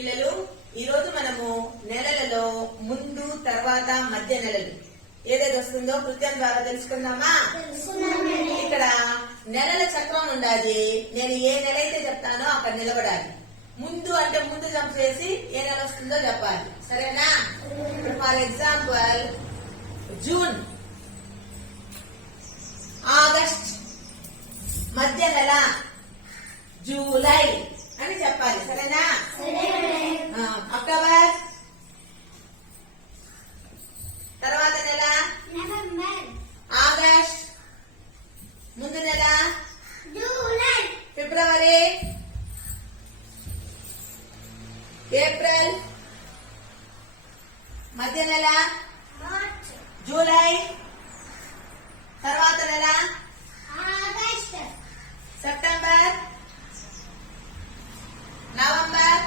పిల్లలు ఈ రోజు మనము నెలలలో ముందు తర్వాత మధ్య నెలలు ఏదైతే వస్తుందో కృత్యం ద్వారా తెలుసుకుందామా. ఇక్కడ నెలల చక్రం ఉండాలి. నేను ఏ నెల అయితే చెప్తానో అక్కడ నిలబడాలి. ముందు అంటే ముందు జంప్ చేసి ఏ నెల వస్తుందో చెప్పాలి. సరేనా? ఫర్ ఎగ్జాంపుల్ జూన్, ఆగస్ట్, మధ్య నెల జూలై అని చెప్పాలి. సరేనా? అక్టోబర్, తర్వాత నెల ఆగస్ట్, ముందు నెల ఫిబ్రవరి, ఏప్రిల్, మధ్య నెల జూలై, తర్వాత నెల సెప్టెంబర్, నవంబర్,